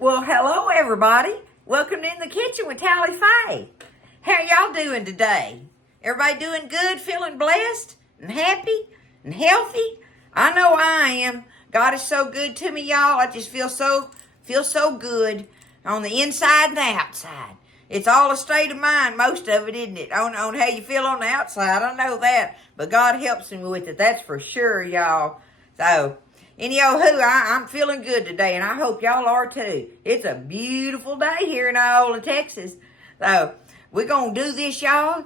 Well, hello everybody. Welcome in the kitchen with Tally Faye. How y'all doing today? Everybody doing good, feeling blessed and happy and healthy? I know I am. God is so good to me, y'all. I just feel so good on the inside and the outside. It's all a state of mind, most of it, isn't it? On how you feel on the outside. I know that. But God helps me with it, that's for sure, y'all. So, anywho, I'm feeling good today, and I hope y'all are too. It's a beautiful day here in Iola, Texas. So, we're going to do this, y'all.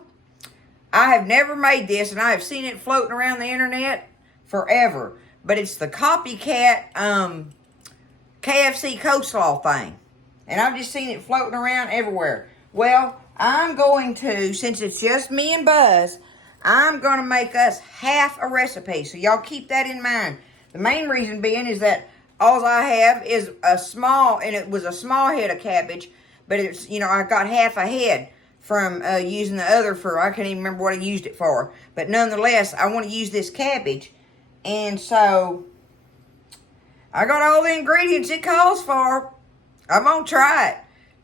I have never made this, and I have seen it floating around the internet forever. But it's the Copycat KFC Coleslaw thing. And I've just seen it floating around everywhere. Well, I'm going to, since it's just me and Buzz, I'm going to make us half a recipe. So y'all keep that in mind. The main reason being is that all I have is a small, and it was a small head of cabbage, but it's, I got half a head from using the other for, I can't even remember what I used it for. But nonetheless, I want to use this cabbage. And so, I got all the ingredients it calls for. I'm going to try it.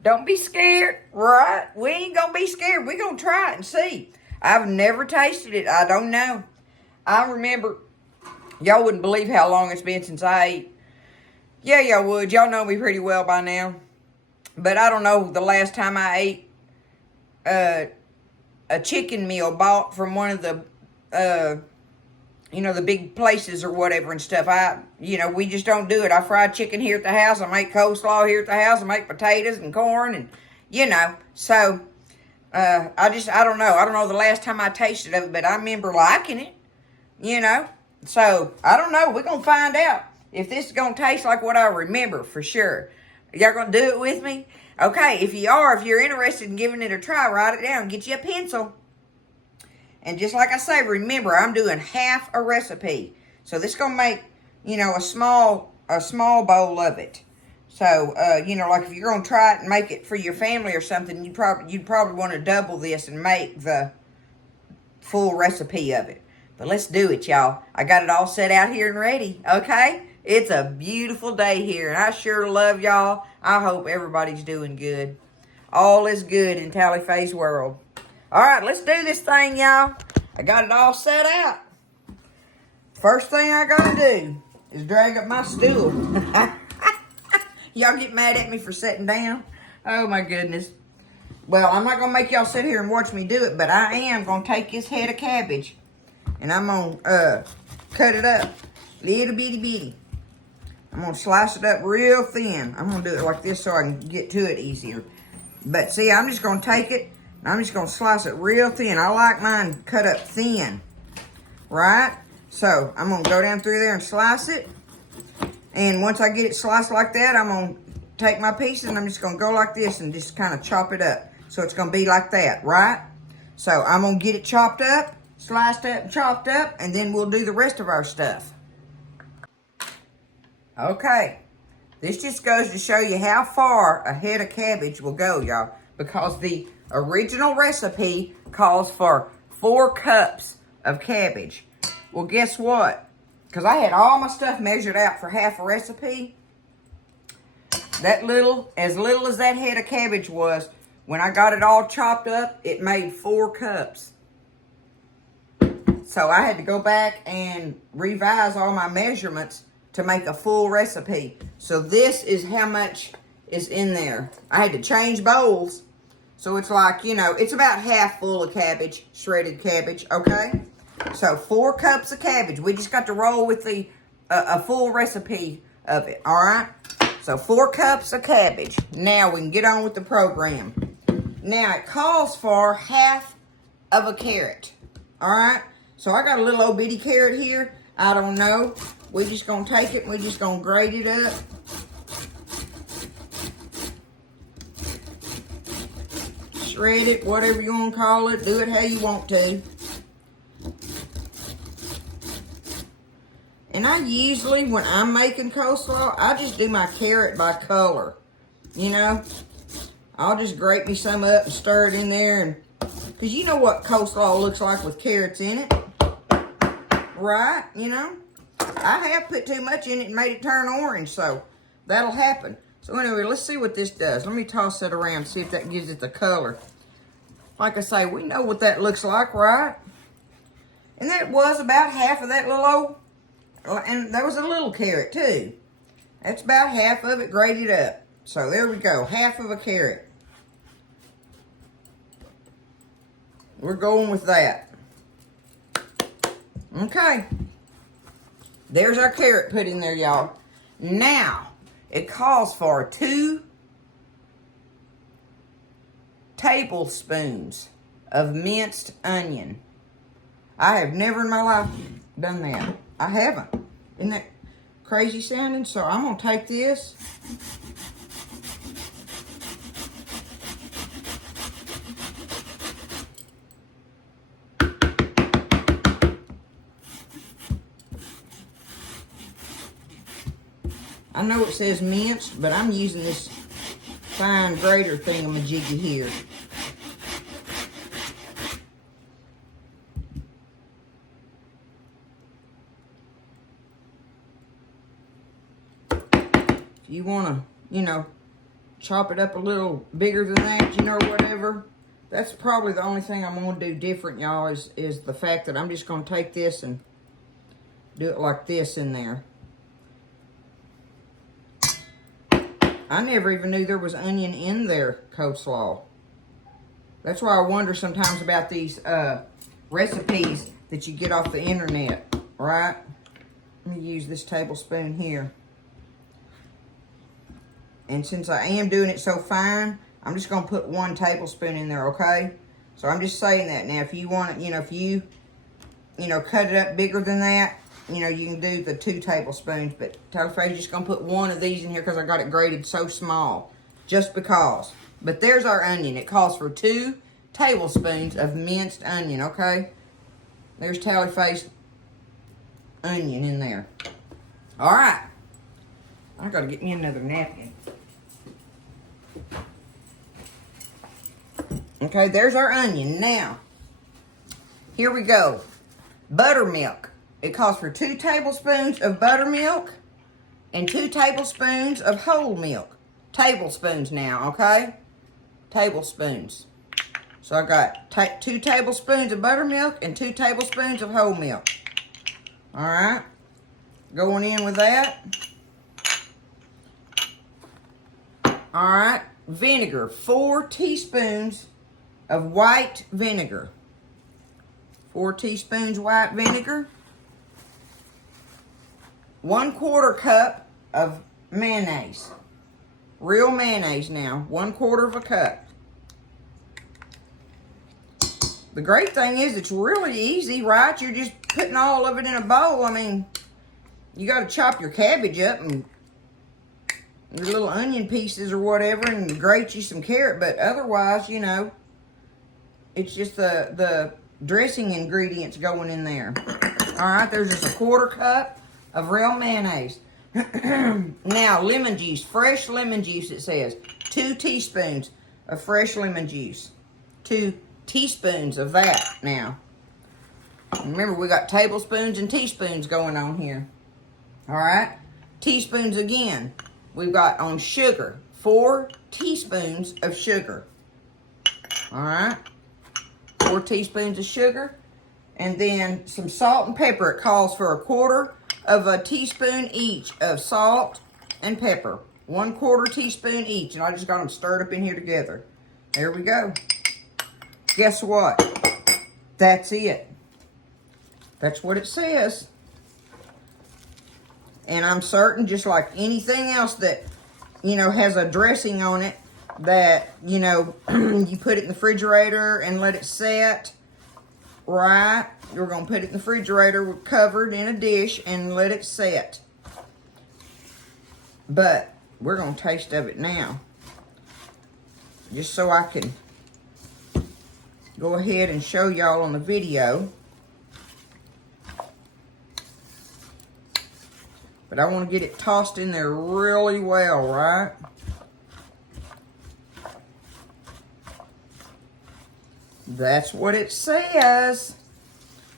Don't be scared, right? We ain't going to be scared. We're going to try it and see. I've never tasted it. I don't know. I remember, y'all wouldn't believe how long it's been since I ate. Yeah, y'all would. Y'all know me pretty well by now. But I don't know the last time I ate a chicken meal bought from one of the, the big places or whatever and stuff. We just don't do it. I fry chicken here at the house. I make coleslaw here at the house. I make potatoes and corn and, So, I don't know. I don't know the last time I tasted of it, but I remember liking it, So, I don't know. We're going to find out if this is going to taste like what I remember for sure. Y'all going to do it with me? Okay, if you're interested in giving it a try, write it down. Get you a pencil. And just like I say, remember, I'm doing half a recipe. So this is going to make, a small bowl of it. So, like if you're going to try it and make it for your family or something, you'd probably want to double this and make the full recipe of it. But let's do it, y'all. I got it all set out here and ready, okay? It's a beautiful day here, and I sure love y'all. I hope everybody's doing good. All is good in Tally Faye's world. All right, let's do this thing, y'all. I got it all set out. First thing I gotta do is drag up my stool. Y'all get mad at me for sitting down? Oh, my goodness. Well, I'm not gonna make y'all sit here and watch me do it, but I am gonna take this head of cabbage, and I'm gonna cut it up little bitty. I'm going to slice it up real thin. I'm going to do it like this so I can get to it easier. But see, I'm just going to take it, and I'm just going to slice it real thin. I like mine cut up thin, right? So, I'm going to go down through there and slice it. And once I get it sliced like that, I'm going to take my pieces, and I'm just going to go like this and just kind of chop it up. So, it's going to be like that, right? So, I'm going to get it chopped up, sliced up and chopped up, and then we'll do the rest of our stuff. Okay, this just goes to show you how far a head of cabbage will go, y'all. Because the original recipe calls for 4 cups of cabbage. Well, guess what? Because I had all my stuff measured out for half a recipe. As little as that head of cabbage was, when I got it all chopped up, it made 4 cups. So I had to go back and revise all my measurements to make a full recipe. So this is how much is in there. I had to change bowls. So it's like, it's about half full of cabbage, shredded cabbage, okay? So 4 cups of cabbage. We just got to roll with a full recipe of it, all right? So 4 cups of cabbage. Now we can get on with the program. Now it calls for half of a carrot, all right? So I got a little old bitty carrot here. I don't know. We're just going to take it and we're just going to grate it up. Shred it, whatever you want to call it. Do it how you want to. And I usually, when I'm making coleslaw, I just do my carrot by color. I'll just grate me some up and stir it in there. And because you know what coleslaw looks like with carrots in it. Right? I have put too much in it and made it turn orange, so that'll happen. So anyway, let's see what this does. Let me toss that around, see if that gives it the color. Like I say, we know what that looks like, right? And that was about half of that little old, and there was a little carrot too. That's about half of it grated up. So there we go, half of a carrot. We're going with that. Okay. There's our carrot put in there, y'all. Now, it calls for 2 tablespoons of minced onion. I have never in my life done that. I haven't. Isn't that crazy sounding? So I'm going to take this. I know it says minced, but I'm using this fine grater thingamajiggy here. If you want to, you know, chop it up a little bigger than that, you know, whatever. That's probably the only thing I'm going to do different, y'all, is the fact that I'm just going to take this and do it like this in there. I never even knew there was onion in their coleslaw. That's why I wonder sometimes about these recipes that you get off the internet, right? Let me use this tablespoon here. And since I am doing it so fine, I'm just going to put 1 tablespoon in there, okay? So I'm just saying that. Now, if you want it, you know, if you cut it up bigger than that, you know, you can do the 2 tablespoons, but Talifay's just going to put 1 of these in here because I got it grated so small, just because. But there's our onion. It calls for 2 tablespoons of minced onion, okay? There's Talifay's onion in there. All right. I got to get me another napkin. Okay, there's our onion. Now, here we go. Buttermilk. It calls for 2 tablespoons of buttermilk and 2 tablespoons of whole milk. Tablespoons now, okay? Tablespoons. So I got 2 tablespoons of buttermilk and 2 tablespoons of whole milk. All right. Going in with that. All right. Vinegar. 4 teaspoons of white vinegar. 4 teaspoons white vinegar. 1/4 cup of mayonnaise. Real mayonnaise now. 1/4 cup. The great thing is it's really easy, right? You're just putting all of it in a bowl. I mean, you got to chop your cabbage up and your little onion pieces or whatever and grate you some carrot. But otherwise, you know, it's just the dressing ingredients going in there. All right, there's just 1/4 cup of real mayonnaise. Now, lemon juice, fresh lemon juice, it says. 2 teaspoons of fresh lemon juice. 2 teaspoons of that now. Remember, we got tablespoons and teaspoons going on here. All right, teaspoons again. We've got on sugar, 4 teaspoons of sugar. All right, 4 teaspoons of sugar. And then some salt and pepper. It calls for 1/4 of a teaspoon each of salt and pepper. 1/4 teaspoon each. And I just got them stirred up in here together. There we go. Guess what? That's it. That's what it says. And I'm certain, just like anything else that, you know, has a dressing on it, that, you know, you put it in the refrigerator and let it set, right? You're going to put it in the refrigerator covered in a dish and let it set. But we're going to taste of it now. Just so I can go ahead and show y'all on the video. But I want to get it tossed in there really well, right? That's what it says.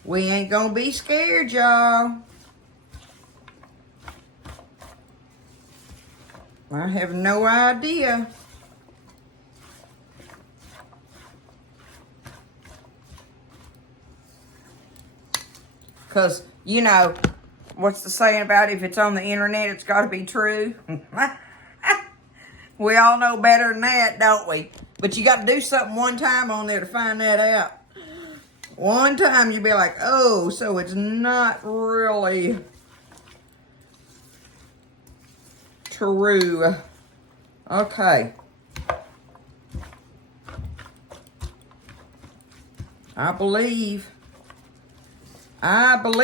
We ain't gonna be scared, y'all. I have no idea. Because, you know, what's the saying about if it's on the internet, it's got to be true? We all know better than that, don't we? But you got to do something one time on there to find that out. One time you'll be like, oh, so it's not really true. Okay. I believe that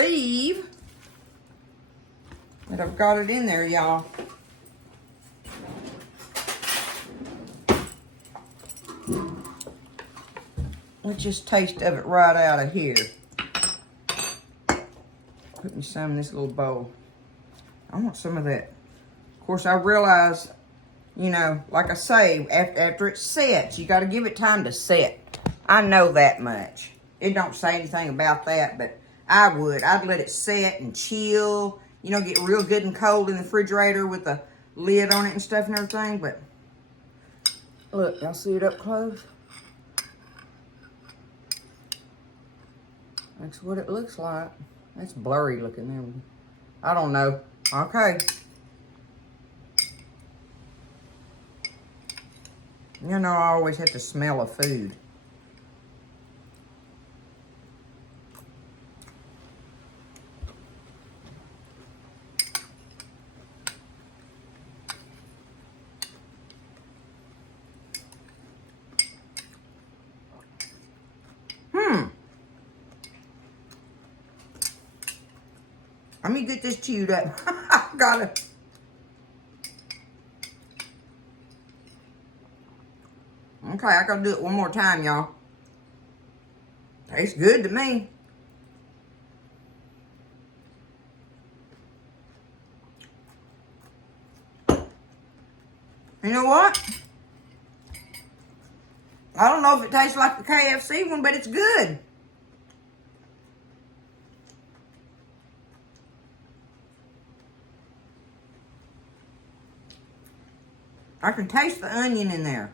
I've got it in there, y'all. Let's just taste of it right out of here. Put me some in this little bowl. I want some of that. Of course, I realize, you know, like I say, after it sets, you got to give it time to set. I know that much. It don't say anything about that, but I would. I'd let it set and chill. You know, get real good and cold in the refrigerator with a lid on it and stuff and everything. But look, y'all see it up close? That's what it looks like. That's blurry looking there. I don't know. Okay. You know, I always have to smell a food. Let me get this chewed up. I gotta. Okay, I gotta do it one more time, y'all. Tastes good to me. You know what? I don't know if it tastes like the KFC one, but it's good. I can taste the onion in there.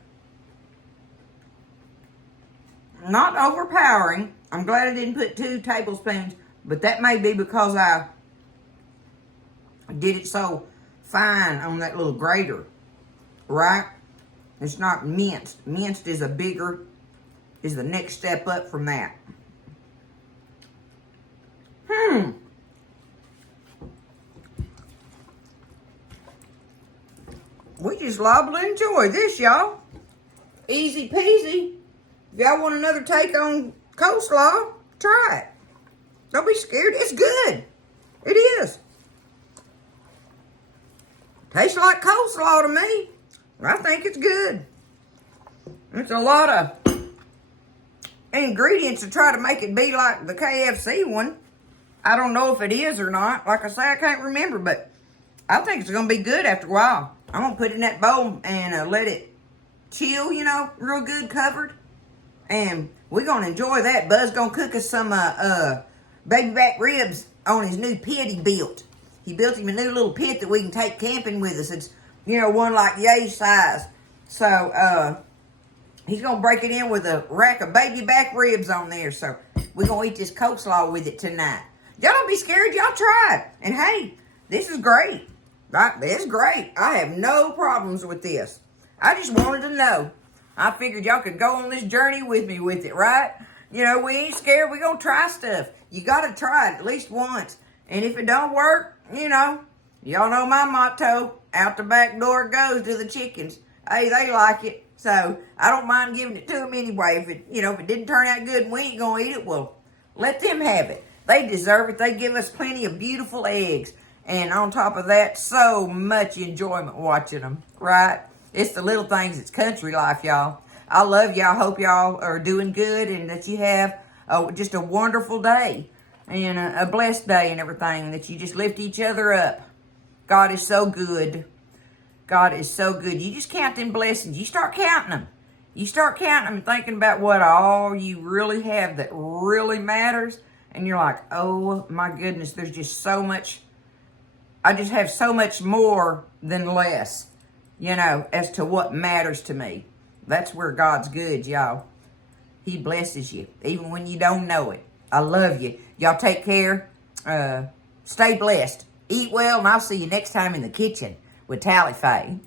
Not overpowering. I'm glad I didn't put 2 tablespoons, but that may be because I did it so fine on that little grater, right? It's not minced. Minced is is the next step up from that. We just liable to enjoy this, y'all. Easy peasy. If y'all want another take on coleslaw, try it. Don't be scared. It's good. It is. Tastes like coleslaw to me. I think it's good. It's a lot of ingredients to try to make it be like the KFC one. I don't know if it is or not. Like I say, I can't remember, but I think it's going to be good after a while. I'm going to put it in that bowl and let it chill, you know, real good covered. And we're going to enjoy that. Buzz going to cook us some baby back ribs on his new pit he built. He built him a new little pit that we can take camping with us. It's, you know, one like Yay's size. So, he's going to break it in with a rack of baby back ribs on there. So, we're going to eat this coleslaw with it tonight. Y'all don't be scared. Y'all try it. And hey, this is great. Right? It's great. I have no problems with this. I just wanted to know. I figured y'all could go on this journey with me with it, right? You know, we ain't scared. We're going to try stuff. You got to try it at least once. And if it don't work, you know, y'all know my motto. Out the back door goes to the chickens. Hey, they like it. So, I don't mind giving it to them anyway. If it, you know, if it didn't turn out good and we ain't going to eat it, well, let them have it. They deserve it. They give us plenty of beautiful eggs. And on top of that, so much enjoyment watching them, right? It's the little things. It's country life, y'all. I love y'all. Hope y'all are doing good and that you have just a wonderful day and a blessed day and everything, that you just lift each other up. God is so good. God is so good. You just count them blessings. You start counting them. You start counting them and thinking about what all you really have that really matters. And you're like, oh my goodness, there's just so much. I just have so much more than less. you know, as to what matters to me. That's where God's good, y'all. He blesses you, even when you don't know it. I love you. Y'all take care. Stay blessed. Eat well, and I'll see you next time in the kitchen with Tally Faye.